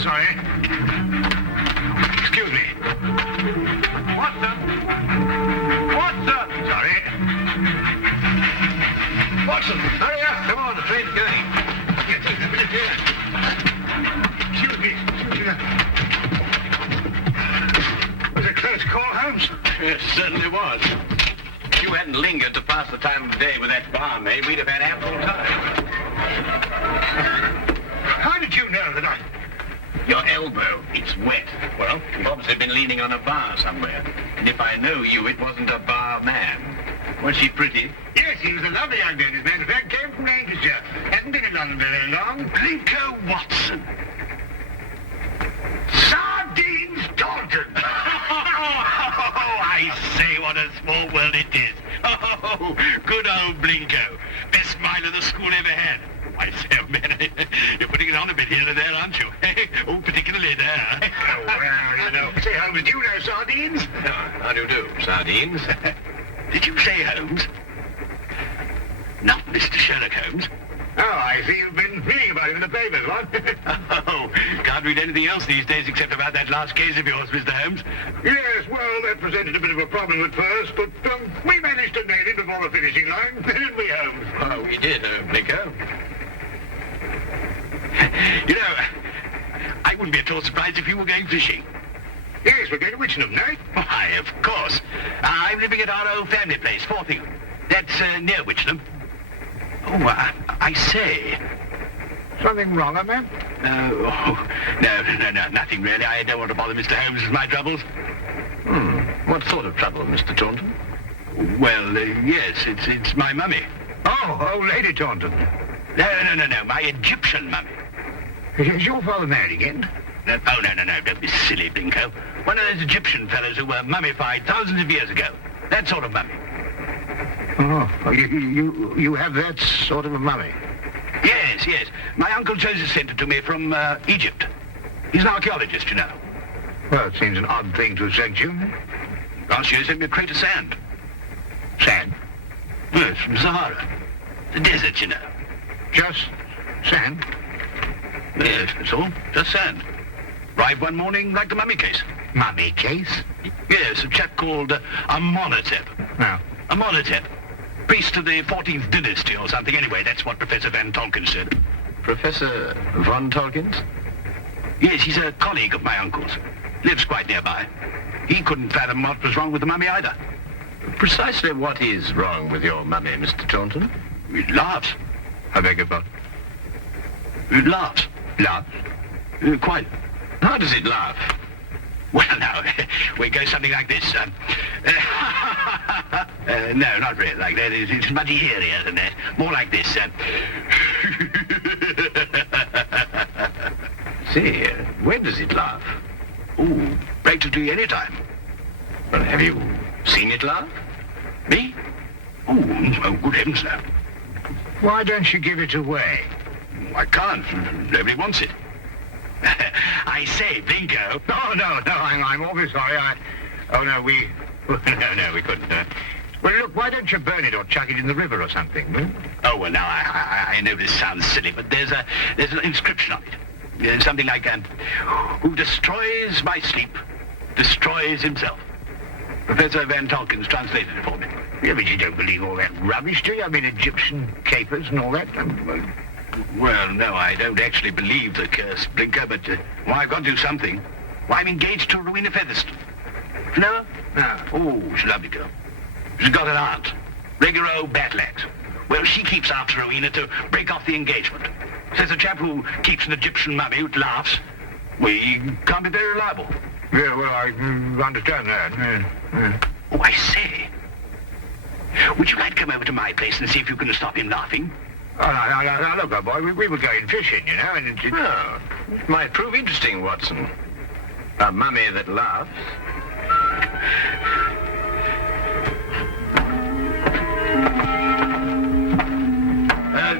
Sorry. Excuse me. What, sir? What, sir? Sorry. Watson, hurry up. Come on, the train's going. Excuse me. Was it close call, Holmes? Yes, certainly was. If you hadn't lingered to pass the time of the day with that barmaid, we'd have had ample time. How did you know that Your elbow, it's wet. Well, you've obviously been leaning on a bar somewhere. And if I know you, it wasn't a bar man. Was she pretty? Yes, he was a lovely young man. As a matter of fact, came from Lancashire. Hasn't been in London very long. Blinko Watson. Sardines Taunton. Oh, I say, what a small world it is. Oh, good old Blinko. Best smile of the school ever had. I say, oh, man, you're putting it on a bit here and there, aren't you? Oh, particularly there. Oh, well, you know. Say, Holmes, do you know sardines? How do you do, sardines? Did you say Holmes? Not Mr. Sherlock Holmes. Oh, I see you've been reading about him in the papers, what? Oh, can't read anything else these days except about that last case of yours, Mr. Holmes. Yes, well, that presented a bit of a problem at first, but we managed to nail him before the finishing line, didn't we, Holmes? Oh, we did, Blinko. You know, I wouldn't be at all surprised if you were going fishing. Yes, we're going to Witchenham, no? Why, of course. I'm living at our old family place, Forthingham. That's near Witchenham. Oh, I say. Something wrong, man? No, nothing really. I don't want to bother Mr. Holmes with my troubles. What sort of trouble, Mr. Taunton? Well, yes, it's my mummy. Oh, old Lady Taunton. No, my Egyptian mummy. Is your father married again? No, don't be silly, Blinko. One of those Egyptian fellows who were mummified thousands of years ago. That sort of mummy. Oh, you have that sort of a mummy? Yes. My Uncle Joseph sent it to me from Egypt. He's an archaeologist, you know. Well, it seems an odd thing to have sent you. Last year he sent me a crate of sand. Sand? Yes, from Sahara. The desert, you know. Just sand? Yes, that's all. Just sand. Arrived one morning like the mummy case. Mummy case? Yes, a chap called Amenhotep. No. Amenhotep. Priest of the 14th dynasty or something. Anyway, that's what Professor Van Tolkien said. Professor Von Tolkien? Yes, he's a colleague of my uncle's. Lives quite nearby. He couldn't fathom what was wrong with the mummy either. Precisely what is wrong with your mummy, Mr. Taunton? It laughs. I beg your pardon? It laughs. Laughs? Quite. How does it laugh? Well, now, we go something like this. No, not really like that. It's much eerier than that. More like this. See, when does it laugh? Oh, practically any time. Well, have you seen it laugh? Me? Oh, good heavens, no. Why don't you give it away? I can't. Nobody wants it. I say, Blinko. Oh, no, I'm awfully sorry. We couldn't. Well, look, why don't you burn it or chuck it in the river or something? Hmm? Oh, well, now, I know this sounds silly, but there's an inscription on it. Something like, who destroys my sleep, destroys himself. Professor Van Tolkien's translated it for me. Yeah, but you don't believe all that rubbish, do you? I mean, Egyptian capers and all that. Well, no, I don't actually believe the curse, Blinker, but I've got to do something. Why, I'm engaged to Rowena Featherstone. You know her? No. Oh, she's a lovely girl. She's got an aunt, regular old battle axe. Well, she keeps after Rowena to break off the engagement. Says a chap who keeps an Egyptian mummy who laughs, well, he can't be very reliable. Yeah, well, I understand that. Yeah. Oh, I say. Would you like to come over to my place and see if you can stop him laughing? Oh, now, look, old boy, we were going fishing, you know, and it... Oh, it might prove interesting, Watson. A mummy that laughs.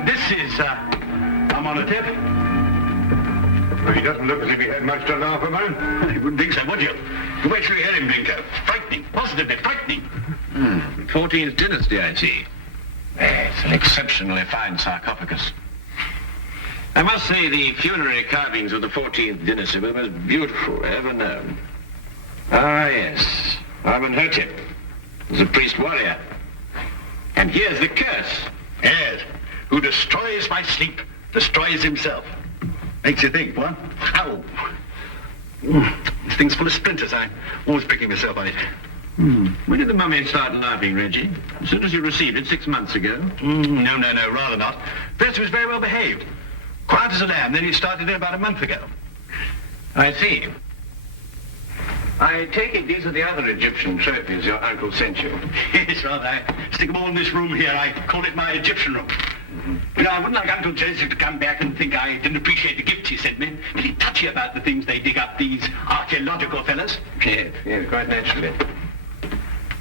This is, Amenhotep. Well, he doesn't look as if he had much to laugh about. You wouldn't think so, would you? You wait till you hear him, Blinko. Frightening, positively frightening. 14th dynasty, I see. It's an exceptionally fine sarcophagus. I must say the funerary carvings of the 14th dynasty were the most beautiful ever known. Ah, yes. Amenhotep was a priest warrior. And here's the curse. Yes. Who destroys by sleep, destroys himself. Makes you think, what? Ow. This thing's full of splinters. I'm always picking myself on it. When did the mummy start laughing, Reggie? As soon as you received it 6 months ago? No, rather not. First, he was very well behaved. Quiet as a lamb. Then he started it about a month ago. I see. I take it these are the other Egyptian trophies your uncle sent you. Yes, rather. I stick them all in this room here. I call it my Egyptian room. You know, I wouldn't like Uncle Joseph to come back and think I didn't appreciate the gifts he sent me. Pretty touchy about the things they dig up, these archaeological fellas. Yes, quite naturally.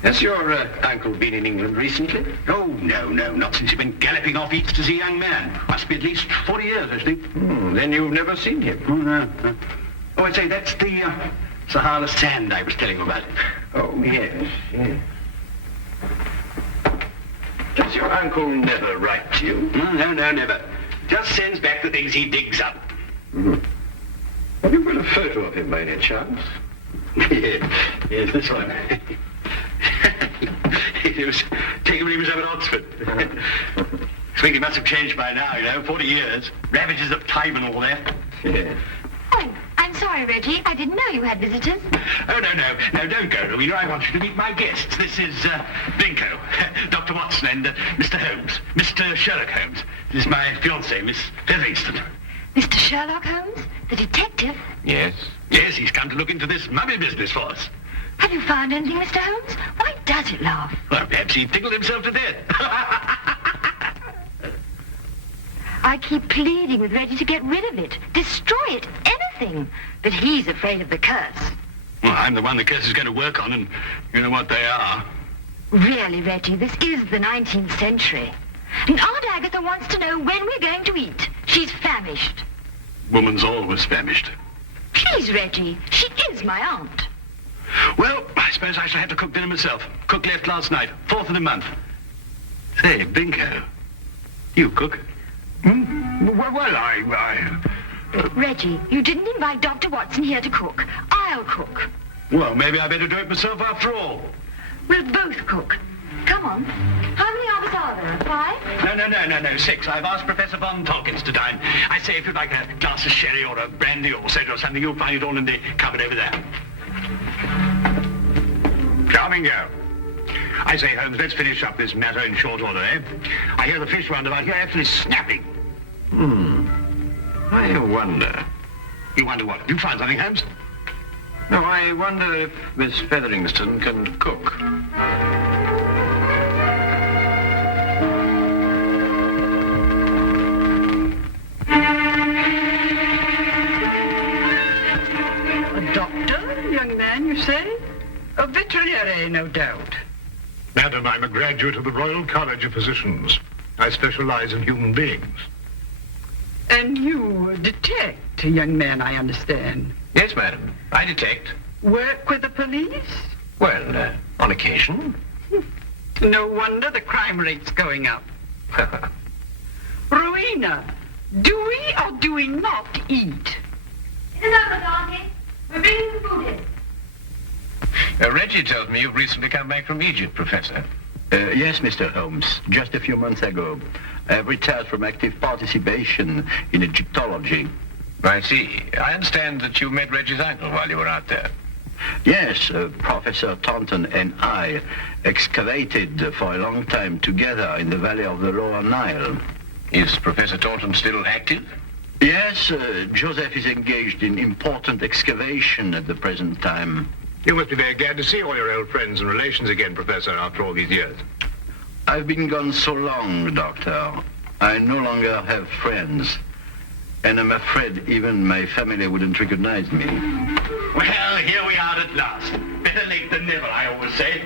Has your uncle been in England recently? Oh, no, not since he's been galloping off east as a young man. Must be at least 40 years, I think. Then you've never seen him? Oh, no. Oh, I say, that's the Sahara sand I was telling you about. Oh, yes. Does your uncle never write to you? No, never. Just sends back the things he digs up. Have you got a photo of him by any chance? Yes, this one. He was taken when he was up at Oxford. I think he must have changed by now, 40 years. Ravages of time and all that. Yes. Oh, I'm sorry, Reggie. I didn't know you had visitors. Oh, no, don't go, Rowena. I want you to meet my guests. This is Blinko, Dr. Watson, and Mr. Holmes, Mr. Sherlock Holmes. This is my fiancée, Miss Featherston. Mr. Sherlock Holmes, the detective? Yes. Yes, he's come to look into this mummy business for us. Have you found anything, Mr. Holmes? Why does it laugh? Well, perhaps he tickled himself to death. I keep pleading with Reggie to get rid of it, destroy it, anything. But he's afraid of the curse. Well, I'm the one the curse is going to work on, and you know what they are. Really, Reggie, this is the 19th century. And Aunt Agatha wants to know when we're going to eat. She's famished. Woman's always famished. Please, Reggie, she is my aunt. Well, I suppose I shall have to cook dinner myself. Cook left last night, 4th of the month. Say, Blinko, you cook? Reggie, you didn't invite Dr. Watson here to cook. I'll cook. Well, maybe I better do it myself after all. We'll both cook. Come on. How many of us are there? 5? No, 6. I've asked Professor Von Tolkins to dine. I say if you'd like a glass of sherry or a brandy or soda or something, you'll find it all in the cupboard over there. Charming girl. I say, Holmes, let's finish up this matter in short order, eh? I hear the fish roundabout here actually snapping. I wonder. You wonder what? You find something, Holmes? No, I wonder if Miss Featherston can cook. A doctor, young man, you say? A veterinary, no doubt. Madam, I'm a graduate of the Royal College of Physicians. I specialize in human beings. And you detect, young man, I understand. Yes, madam. I detect. Work with the police? Well, on occasion. No wonder the crime rate's going up. Rowena, do we or do we not eat? It's enough, Auntie. We're bringing the food in. Reggie tells me you've recently come back from Egypt, Professor. Yes, Mr. Holmes. Just a few months ago. I have retired from active participation in Egyptology. I see. I understand that you met Reggie's uncle while you were out there. Yes, Professor Taunton and I excavated for a long time together in the valley of the Lower Nile. Is Professor Taunton still active? Yes, Joseph is engaged in important excavation at the present time. You must be very glad to see all your old friends and relations again, Professor, after all these years. I've been gone so long, Doctor. I no longer have friends. And I'm afraid even my family wouldn't recognize me. Well, here we are at last. Better late than never, I always say.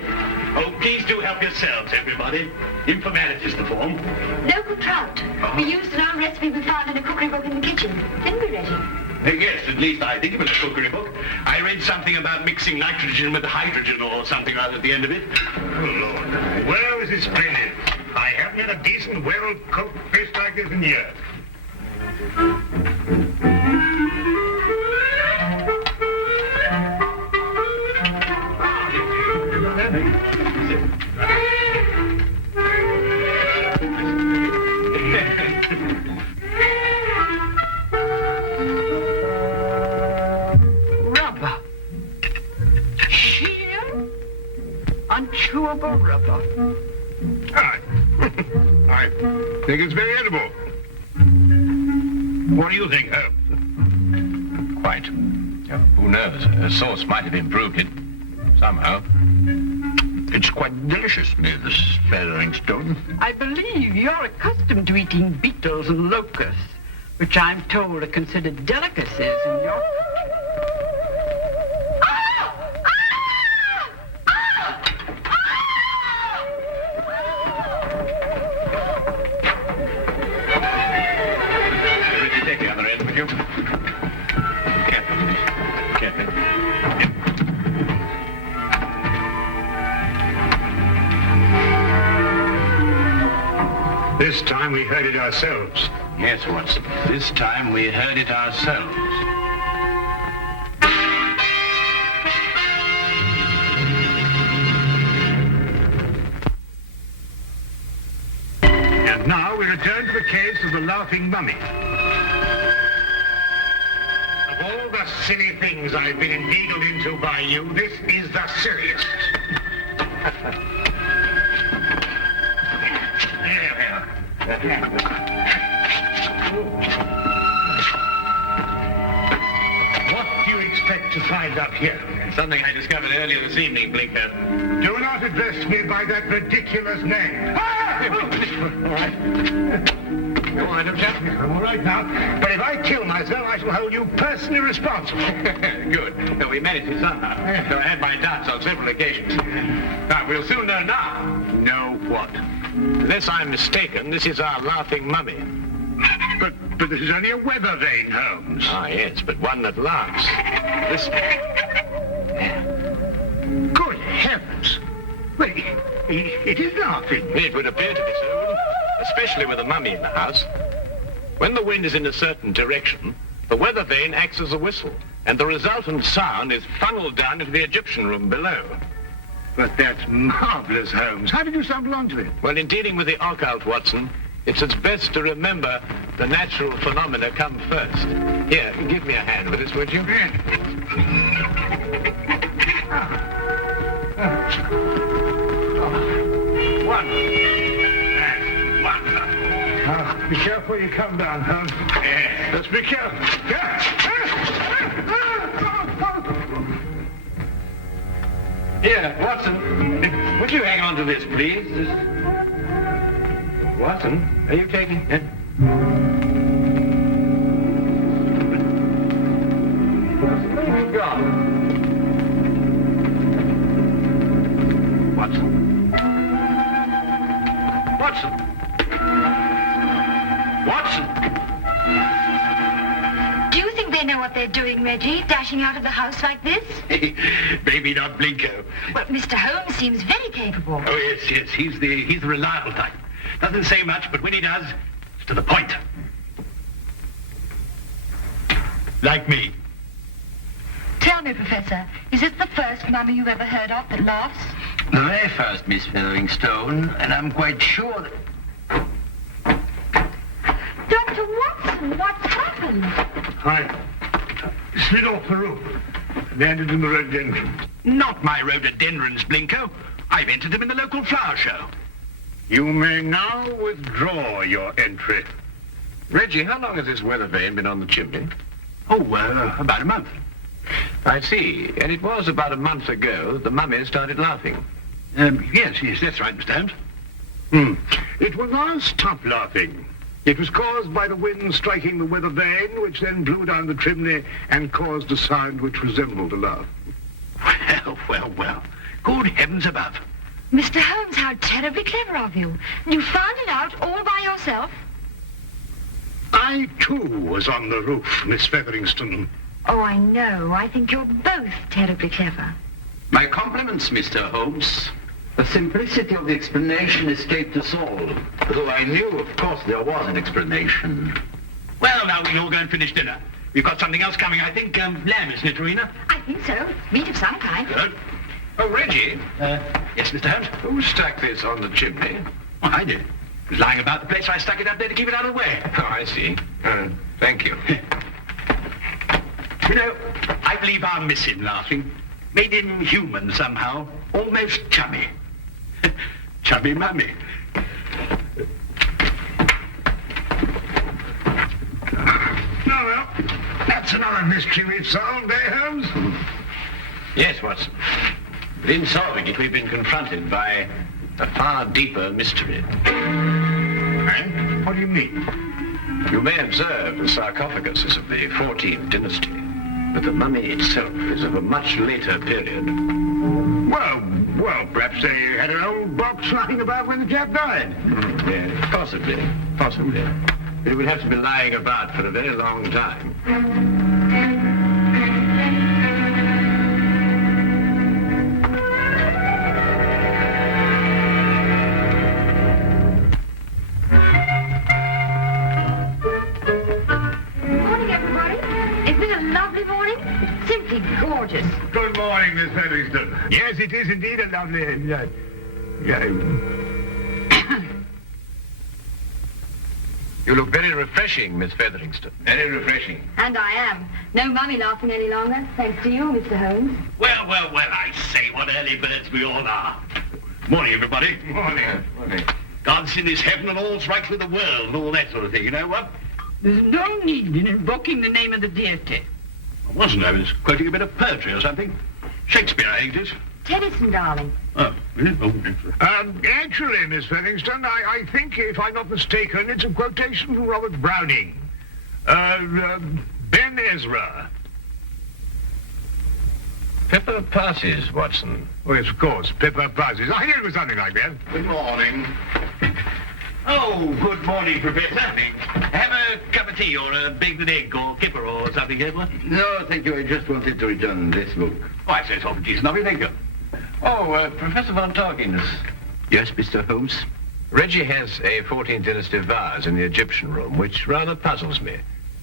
Oh, please do help yourselves, everybody. Informalities to form. Local trout. We used an old recipe we found in a cookery book in the kitchen. Didn't we, Reggie? Yes, at least I think it was a cookery book. I read something about mixing nitrogen with hydrogen or something right at the end of it. Oh, Lord. Well, this is splendid. I haven't had a decent, well-cooked fish like this in years. Rubber. Sheer, unchewable rubber. I think it's very edible. What do you think, Holmes? Quite. Who knows? A sauce might have improved it. Somehow. It's quite delicious, Miss Featheringstone. I believe you're accustomed to eating beetles and locusts, which I'm told are considered delicacies in your... Richie, take the other end, would you? Careful, please. Careful. This time we heard it ourselves. Yes, Watson. This time we heard it ourselves. And now we return to the case of the Laughing Mummy. Of all the silly things I've been inveigled into by you, this is the silliest. What do you expect to find up here? Something I discovered earlier this evening, Blinker. Do not address me by that ridiculous name. All right. Go on, don't you? I'm all right now. But if I kill myself, I shall hold you personally responsible. Good. So we managed it somehow. Though I had my doubts on several occasions. Now, we'll soon know now. Know what? Unless I'm mistaken, this is our laughing mummy. But this is only a weather vane, Holmes. Ah, yes, but one that laughs. This... Good heavens. Well, it is laughing. It would appear to be so, wouldn't it? Especially with a mummy in the house. When the wind is in a certain direction, the weather vane acts as a whistle, and the resultant sound is funneled down into the Egyptian room below. But that's marvelous, Holmes. How did you stumble onto it? Well, in dealing with the occult, Watson, it's best to remember the natural phenomena come first. Here, give me a hand with this, would you? Be careful you come down, Holmes. Let's be careful. Here, Watson, would you hang on to this, please? Watson, are you taking it? Watson. Watson. Watson. Do you think they know what they're doing, Reggie, dashing out of the house like this? Maybe not Blinko. Well, Mr. Holmes seems very capable. Oh, yes. He's the reliable type. Doesn't say much, but when he does, it's to the point. Like me. Tell me, Professor, is this the first mummy you've ever heard of that laughs? The very first, Miss Featheringstone, and I'm quite sure that... Dr. Watson, what's happened? I slid off the roof. Landed in the rhododendron. Not my rhododendrons, Blinko. I've entered them in the local flower show. You may now withdraw your entry. Reggie, how long has this weather vane been on the chimney? Oh, about a month. I see. And it was about a month ago that the mummy started laughing. Yes, that's right, Mr. Holmes. It was not stop laughing. It was caused by the wind striking the weather vane, which then blew down the chimney and caused a sound which resembled a laugh. Well. Good heavens above. Mr. Holmes, how terribly clever of you. You found it out all by yourself? I, too, was on the roof, Miss Featheringstone. Oh, I know. I think you're both terribly clever. My compliments, Mr. Holmes. The simplicity of the explanation escaped us all. Though I knew, of course, there was an explanation. Well, now we can all go and finish dinner. We've got something else coming, I think. Lamb, isn't it, Rowena? I think so. Meat of some kind. Good. Oh, Reggie. Yes, Mr. Holmes? Who stuck this on the chimney? Oh, I did. It was lying about the place, so I stuck it up there to keep it out of the way. Oh, I see. Thank you. You know, I believe I'll miss him laughing. Made him human somehow. Almost chummy. Chubby mummy. Well, that's another mystery we've solved, eh, Holmes? Yes, Watson. But in solving it, we've been confronted by a far deeper mystery. And? What do you mean? You may observe the sarcophagus is of the 14th dynasty, but the mummy itself is of a much later period. Well, perhaps they had an old box lying about when the chap died. Yes, possibly. But it would have to be lying about for a very long time. Morning, everybody. Isn't it a lovely morning? Simply gorgeous. Good morning, Miss Featherston. Yes, it is indeed a lovely... You look very refreshing, Miss Featherington. Very refreshing. And I am. No mummy laughing any longer, thanks to you, Mr. Holmes. Well, I say, what early birds we all are. Morning, everybody. Morning. God's in his heaven and all's right with the world and all that sort of thing, you know what? There's no need in invoking the name of the deity. I was quoting a bit of poetry or something. Shakespeare, I think it is. Tennyson, darling. Oh, really? Oh, excellent. Actually, Miss Featherston, I think, if I'm not mistaken, it's a quotation from Robert Browning. Ben Ezra. Pepper passes, Watson. Oh, yes, of course, Pippa Passes. I knew it was something like that. Good morning. Oh, good morning, Professor. Have a cup of tea or a baked egg or kipper or something, Edward? No, thank you. I just wanted to return this book. Oh, I say something decent of you, thank you. Oh, Professor Von Torkins. Yes, Mr. Holmes? Reggie has a 14th dynasty vase in the Egyptian room, which rather puzzles me.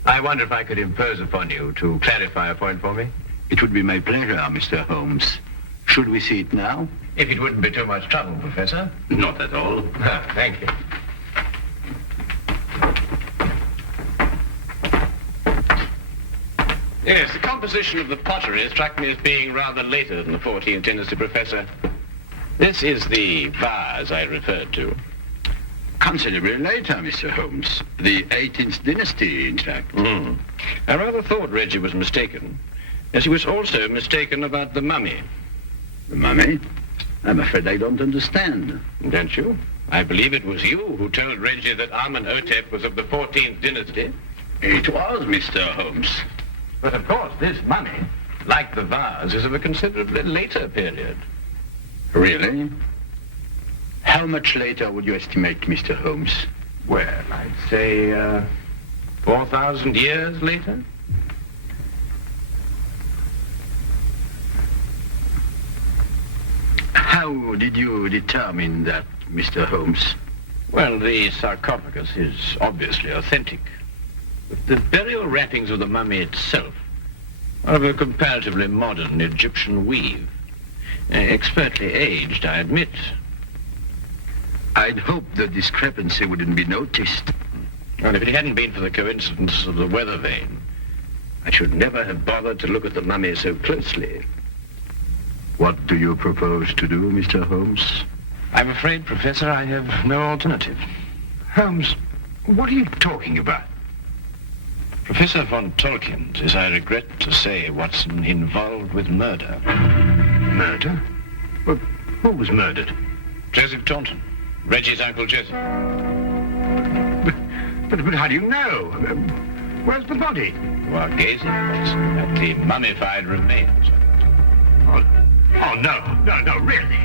I wonder if I could impose upon you to clarify a point for me? It would be my pleasure, Mr. Holmes. Should we see it now? If it wouldn't be too much trouble, Professor. Not at all. Thank you. Yes, the composition of the pottery struck me as being rather later than the 14th dynasty, Professor. This is the vase I referred to. Considerably later, Mr. Holmes. The 18th dynasty, in fact. I rather thought Reggie was mistaken, as he was also mistaken about the mummy. The mummy? I'm afraid I don't understand. Don't you? I believe it was you who told Reggie that Amenhotep was of the 14th dynasty. It was, Mr. Holmes. But of course, this mummy, like the vase, is of a considerably later period. Really? How much later would you estimate, Mr. Holmes? Well, I'd say 4,000 years later. How did you determine that, Mr. Holmes? Well, the sarcophagus is obviously authentic. But the burial wrappings of the mummy itself are of a comparatively modern Egyptian weave. Expertly aged, I admit. I'd hoped the discrepancy wouldn't be noticed. And if it hadn't been for the coincidence of the weather vane, I should never have bothered to look at the mummy so closely. What do you propose to do, Mr. Holmes? I'm afraid, Professor, I have no alternative. Holmes, what are you talking about? Professor Von Torkins is, I regret to say, Watson, involved with murder. Murder? Well, who was murdered? Joseph Taunton, Reggie's Uncle Joseph. But how do you know? Where's the body? You are gazing, Watson, at the mummified remains. Oh, no, really.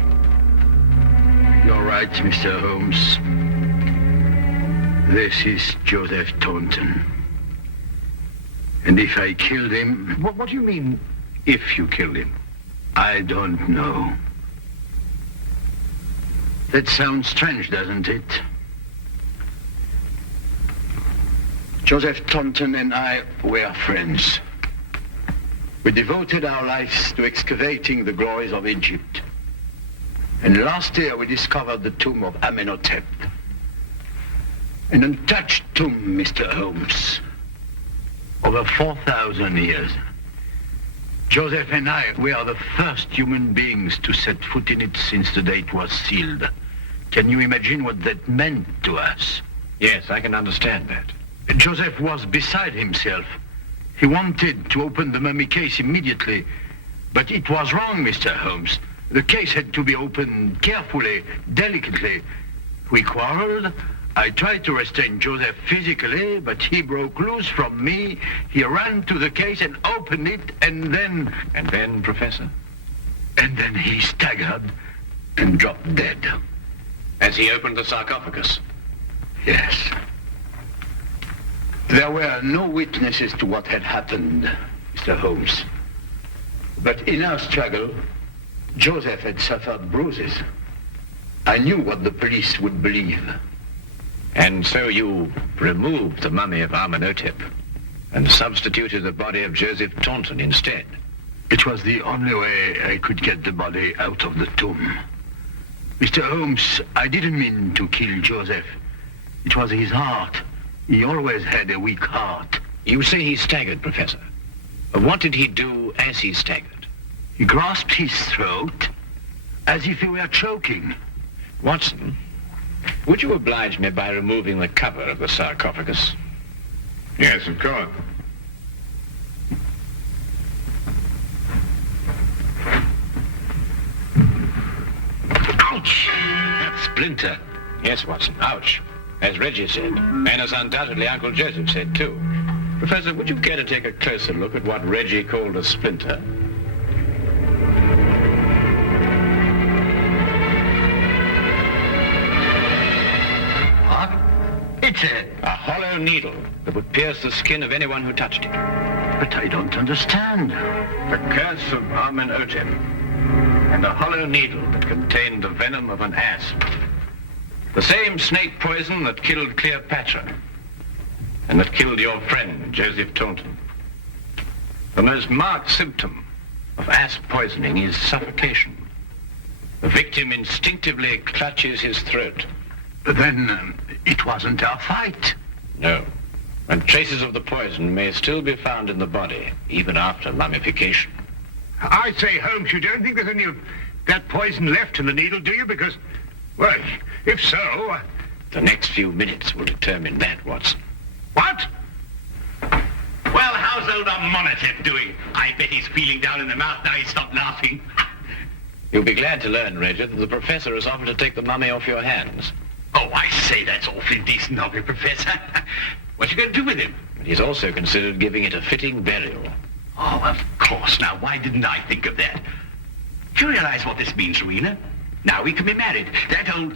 You're right, Mr. Holmes. This is Joseph Taunton. And if I killed him... What do you mean, if you killed him? I don't know. That sounds strange, doesn't it? Joseph Taunton and I were friends. We devoted our lives to excavating the glories of Egypt. And last year we discovered the tomb of Amenhotep. An untouched tomb, Mr. Holmes. Over 4,000 years. Joseph and I were the first human beings to set foot in it since the day it was sealed. Can you imagine what that meant to us? Yes, I can understand that. Joseph was beside himself. He wanted to open the mummy case immediately, but it was wrong, Mr. Holmes. The case had to be opened carefully, delicately. We quarreled. I tried to restrain Joseph physically, but he broke loose from me. He ran to the case and opened it, and then... And then, Professor? And then he staggered and dropped dead. As he opened the sarcophagus? Yes. There were no witnesses to what had happened, Mr. Holmes. But in our struggle, Joseph had suffered bruises. I knew what the police would believe. And so you removed the mummy of Amenhotep and substituted the body of Joseph Taunton instead? It was the only way I could get the body out of the tomb. Mr. Holmes, I didn't mean to kill Joseph. It was his heart. He always had a weak heart. You say he staggered, Professor. What did he do as he staggered? He grasped his throat as if he were choking. Watson, would you oblige me by removing the cover of the sarcophagus? Yes, of course. Ouch! That splinter. Yes, Watson, ouch. As Reggie said, and as undoubtedly Uncle Joseph said, too. Professor, would you care to take a closer look at what Reggie called a splinter? What? It's a hollow needle that would pierce the skin of anyone who touched it. But I don't understand. The curse of Amenhotep. And a hollow needle that contained the venom of an asp. The same snake poison that killed Cleopatra and that killed your friend, Joseph Taunton. The most marked symptom of asp poisoning is suffocation. The victim instinctively clutches his throat. Then it wasn't our fight. No. And traces of the poison may still be found in the body, even after mummification. I say, Holmes, you don't think there's any of that poison left in the needle, do you? Because, well, if so... The next few minutes will determine that, Watson. What? Well, how's old Amenhotep doing? I bet he's feeling down in the mouth now he's stopped laughing. You'll be glad to learn, Reggie, that the professor has offered to take the mummy off your hands. Oh, I say, that's awfully decent of you, Professor. What you going to do with him? But he's also considered giving it a fitting burial. Oh, of course. Now, why didn't I think of that? Do you realize what this means, Rowena? Now we can be married. That old...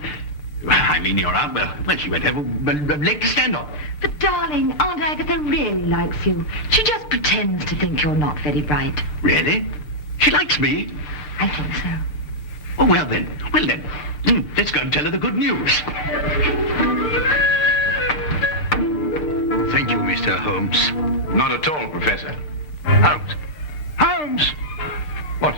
I mean, your aunt, well, she won't have a leg to stand on. But, darling, Aunt Agatha really likes you. She just pretends to think you're not very bright. Really? She likes me? I think so. Oh, well then. Let's go and tell her the good news. Thank you, Mr. Holmes. Not at all, Professor. Holmes! Holmes! What?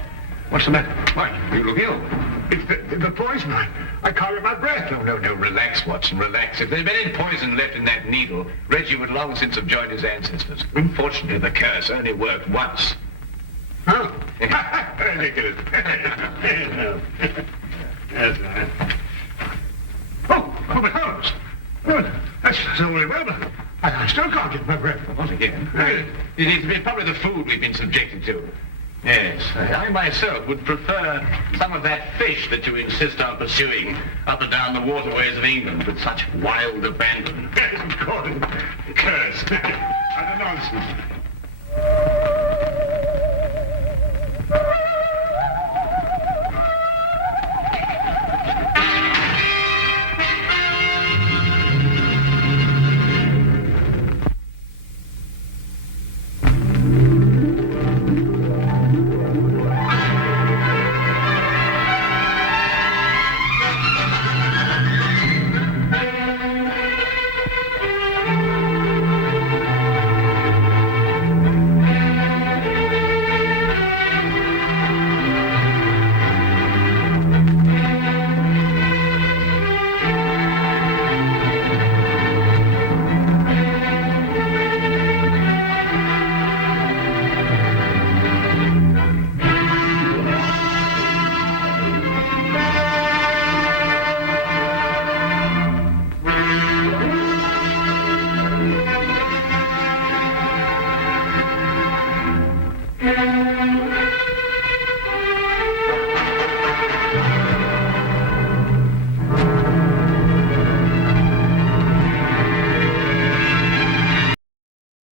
What's the matter? What? You look ill. It's the poison. I can't get my breath. No, relax, Watson, relax. If there'd been any poison left in that needle, Reggie would long since have joined his ancestors. Unfortunately, the curse only worked once. Oh. Ridiculous. Yes, oh, but Holmes. Good. That's all very well, but I still can't get my breath. Once again. It's probably the food we've been subjected to. Yes, I myself would prefer some of that fish that you insist on pursuing up and down the waterways of England with such wild abandon. Yes, of course. Curse. What a nonsense.